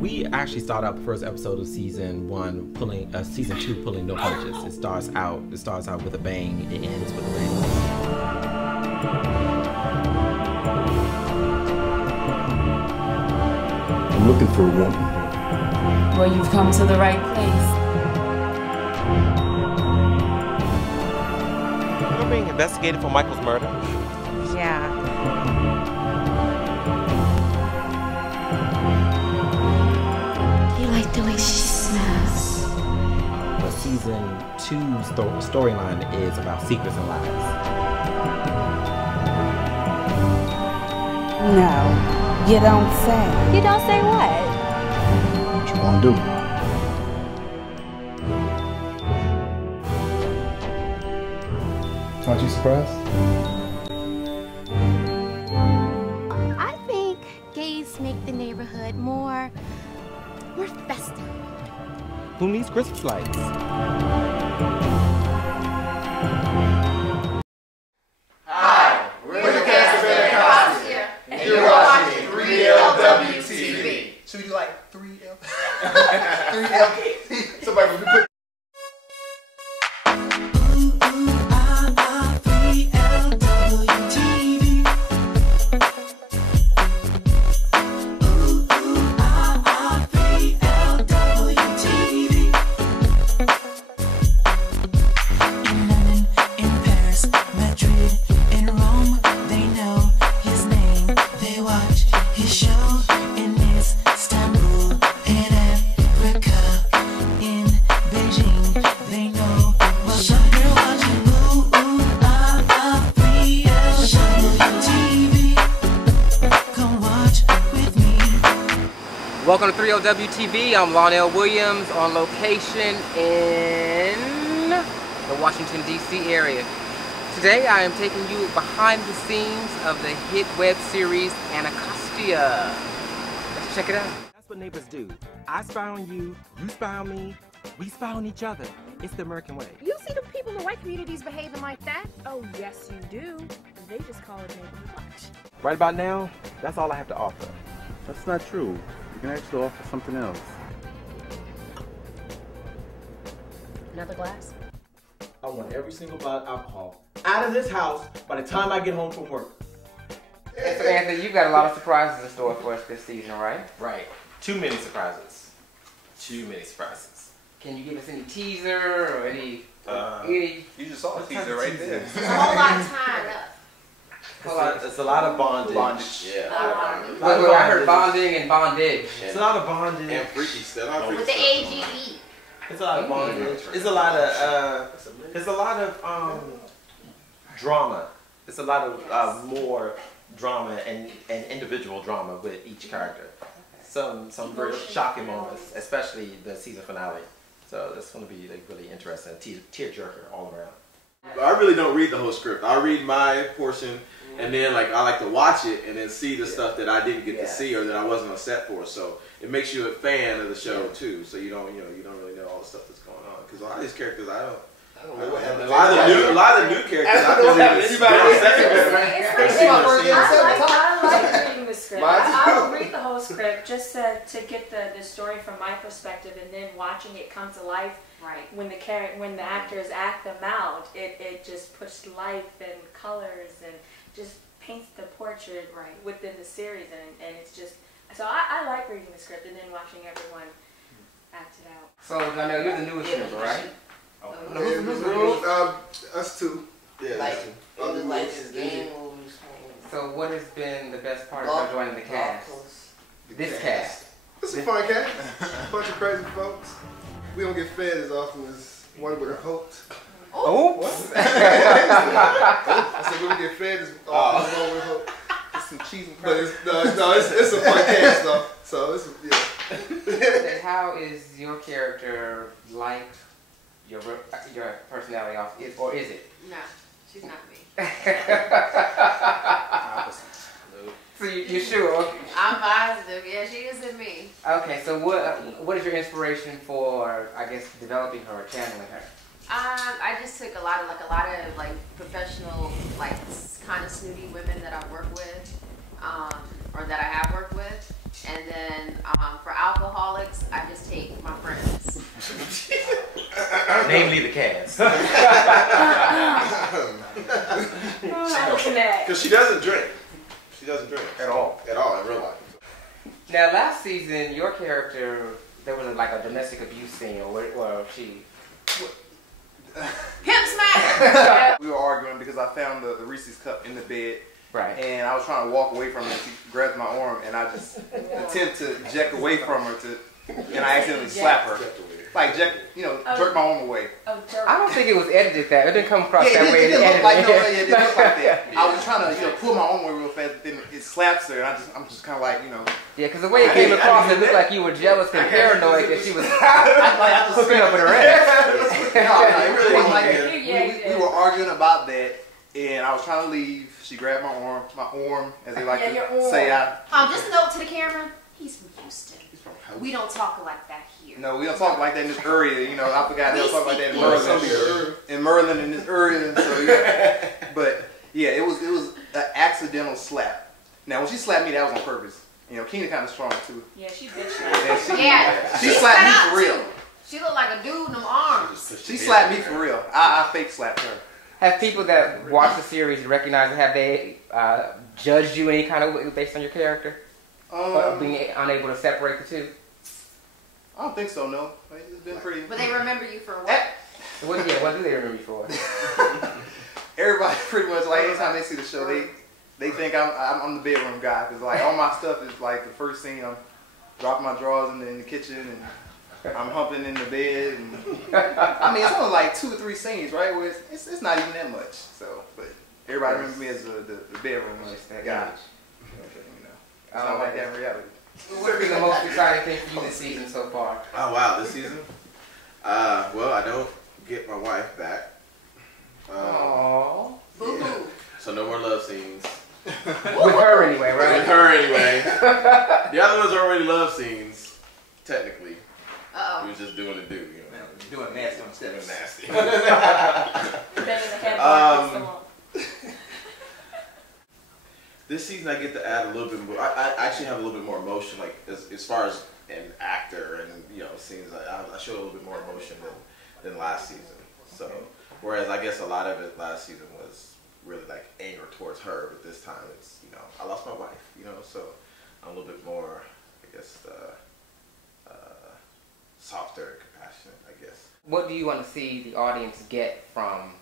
We actually start out the first episode of season 1 pulling, season 2 pulling no punches. It starts out with a bang. It ends with a bang. I'm looking for a woman. Well, you've come to the right place. You're being investigated for Michael's murder? Yeah. You like the way she smells. The season 2 storyline is about secrets and lies. No, you don't say. You don't say what? What you want to do? Aren't you surprised? I think gays make the neighborhood more festive. Who needs Christmas lights? Hi, we're the Cast of Anacostia, and you're watching 3LWTV. Should we do like 3L? 3L? Somebody will put. Welcome to 3LWTV. I'm Lionel Williams on location in the Washington, D.C. area. Today I am taking you behind the scenes of the hit web series Anacostia. Let's check it out. That's what neighbors do. I spy on you, you spy on me, we spy on each other. It's the American way. You see the people in the white communities behaving like that? Oh, yes you do. They just call it neighborhood watch. Right about now, that's all I have to offer. That's not true. You can actually offer something else. Another glass? I want every single bottle of alcohol out of this house by the time I get home from work. So Anthony, you've got a lot of surprises in store for us this season, right? Right. Too many surprises. Too many surprises. Can you give us any teaser or any? You just saw a teaser right there. There's a whole lot of time left. It's a lot of bondage. Yeah. Well, I heard bonding and bondage. It's a lot of bondage. And freaky stuff. With the AGE. It's a lot of bondage. It's a lot of drama. It's a lot of more drama and individual drama with each character. Some very shocking moments, especially the season finale. So that's going to be like really interesting, tearjerker all around. I really don't read the whole script. I read my portion, and then I like to watch it and then see the stuff that I didn't get to see or that I wasn't on set for. So it makes you a fan of the show too. So you don't really know all the stuff that's going on, because a lot of these characters I don't know what happened. A lot of the new characters I don't even see on second. I like reading the script. I will read the whole script just to get the story from my perspective, and then watching it come to life. Right. When the actors act them out, it just puts life and colors and just paints the portrait within the series, and it's just, so I like reading the script and then watching everyone act it out. So I know you're the newest member, right? Us two. Yeah. So what has been the best part of joining the cast? This cast. It's a fun cast. A bunch of crazy folks. We don't get fed as often as one would have hoped. Oops! I said we don't get fed as often as one would have hoped. It's some cheese and crackers. But it's a fun cast though. So it's How is your character like your personality off, or is it? No, she's not me. So you're sure? I'm positive. Yeah, she isn't me. Okay, so what is your inspiration for, I guess, developing her or channeling her? I just took a lot of professional, kind of snooty women that I work with, or that I have worked with, And then for alcoholics, I just take my friends. Namely the cast. Because she doesn't drink. She doesn't drink At all. At all in real life. Now, last season, your character, there was like a domestic abuse scene, or she... Pimp smack! We were arguing because I found the Reese's cup in the bed. Right. And I was trying to walk away from her, and she grabbed my arm, and I just attempt to eject away from her, and I accidentally slap her. Like, jerk my arm away. Oh, jerk. I don't think it was edited that. It didn't come across Yeah, that way. it didn't look like, it didn't look like that. Yeah. I was trying to, pull my arm away real fast, but then it slaps her, and I'm just kind of like, Yeah, because the way it came across, it looked like you were jealous and paranoid that she was hooking up with her ass. No, it really wasn't like Yeah, that. We were arguing about that, and I was trying to leave. She grabbed my arm, as they like to say. Just a note to the camera. He's from Houston. We don't talk like that here. No, we don't talk like that in this area. I forgot they don't talk like that in Maryland. In Maryland, in this area. So yeah, but yeah, it was an accidental slap. Now when she slapped me, that was on purpose. Keena kind of strong too. Yeah, she bitch slapped. Yeah, she slapped me for real. She looked like a dude in them arms. She slapped me for real. I fake slapped her. Have people that watch the series recognize, have they judged you any kind of way based on your character? Being unable to separate the two? I don't think so, no. It's been pretty... But they remember you for what? What do they remember you for? Everybody pretty much, like, anytime they see the show, they think I'm the bedroom guy. Because, like, all my stuff is, like, the first scene, I'm dropping my drawers in the kitchen, and I'm humping in the bed. And, I mean, it's only, like, 2 or 3 scenes, right? Where it's not even that much. So, but everybody remembers me as the bedroom guy. It's not like that in reality. What has been the most exciting thing for you this season so far? Oh wow, this season? Well, I don't get my wife back. Aww. Yeah. So no more love scenes. With her anyway, right? With her anyway. The other ones are already love scenes, technically. Uh-oh. We was just doing the do, Doing nasty on steps. Nasty. Banging the head This season I get to add a little bit more. I actually have a little bit more emotion, like as far as an actor, and scenes. I show a little bit more emotion than last season. So whereas I guess a lot of it last season was really like anger towards her, but this time it's I lost my wife, so I'm a little bit more, I guess, softer and compassionate, I guess. What do you want to see the audience get from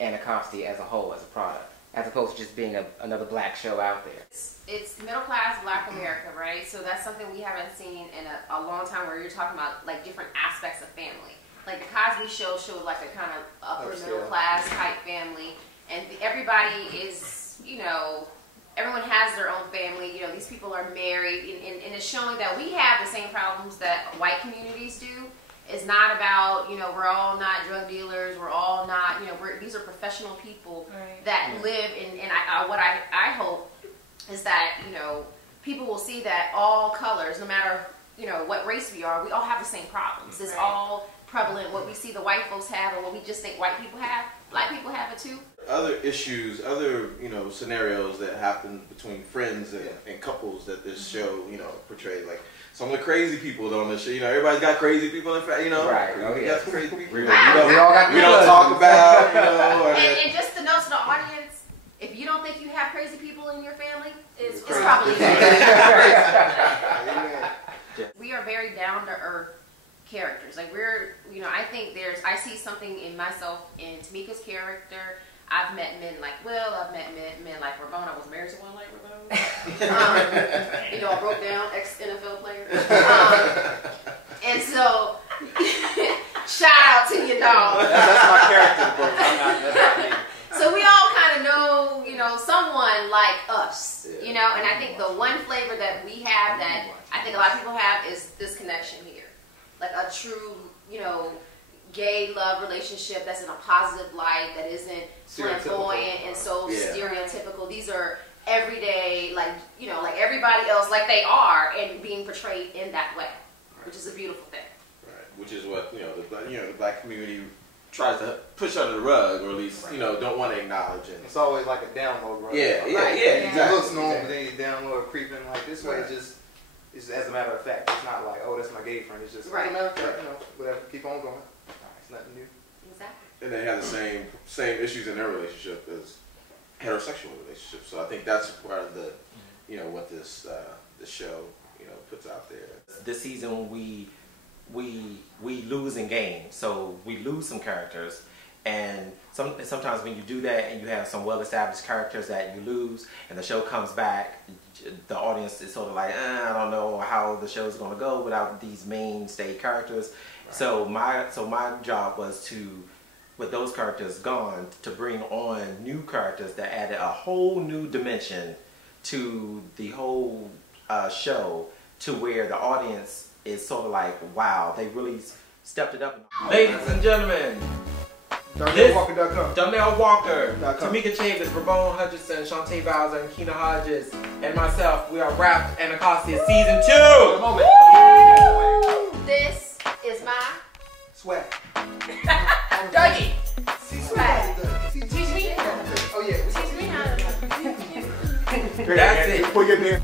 Anacostia as a whole, as a product, as opposed to just being another black show out there? It's middle class black America, right? So that's something we haven't seen in a long time, where you're talking about like different aspects of family. Like the Cosby Show showed like a kind of upper middle class type family, and everybody is, everyone has their own family. These people are married, and it's showing that we have the same problems that white communities do. It's not about, we're all not drug dealers, we're all not, these are professional people that live in, and what I hope is that, people will see that all colors, no matter, what race we are, we all have the same problems. It's all prevalent. What we see the white folks have, and what we just think white people have, black people have it too. Other issues, other, scenarios that happen between friends and couples that this show, portrays, like some of the crazy people on this show. Everybody's got crazy people in fact, Right. Oh, we yeah. got some crazy people. We all got we don't talk about, And just to note to the audience, if you don't think you have crazy people in your family, it's crazy. probably We are very down to earth characters. Like I think I see something in myself in Tamika's character. I've met men like Will. I've met men like Ramon. I was married to one like Ramon. I broke down ex-NFL player. And so, shout out to your dog. That's my character, bro. That's not me. So we all kind of know, someone like us, and I think the one flavor that we have that I think a lot of people have is this connection here. Like a true, gay love relationship that's in a positive light, that isn't flamboyant and so stereotypical. These are everyday, like everybody else, like they are, and being portrayed in that way, which is a beautiful thing. Right, which is what the black community tries to push under the rug, or at least don't want to acknowledge it. It's always like a download, right? Yeah, Exactly. It looks normal, but then you download creeping like this way. It's just it's as a matter of fact. It's not like, oh, that's my gay friend. It's just as a matter of fact, you know, whatever. Keep on going. It's nothing new. Exactly. And they have the same issues in their relationship as heterosexual relationships. So I think that's part of the, you know, what this show, you know, puts out there. This season we lose and gain. So we lose some characters, and sometimes when you do that and you have some well-established characters that you lose, and the show comes back, the audience is sort of like, I don't know how the show is going to go without these mainstay characters. Right. So my job was to, with those characters gone, to bring on new characters that added a whole new dimension to the whole show, to where the audience is sort of like, wow, they really stepped it up. Ladies and gentlemen, Darnell Walker, Tamika Chavis, Ramon Hutchinson, Shantae Bowser, and Keena Hodges, and myself, we are Cast of Anacostia Season 2! This is my Swag. Dougie. Swag. Teach me. Oh yeah. Teach me how to. That's it. Before you get there.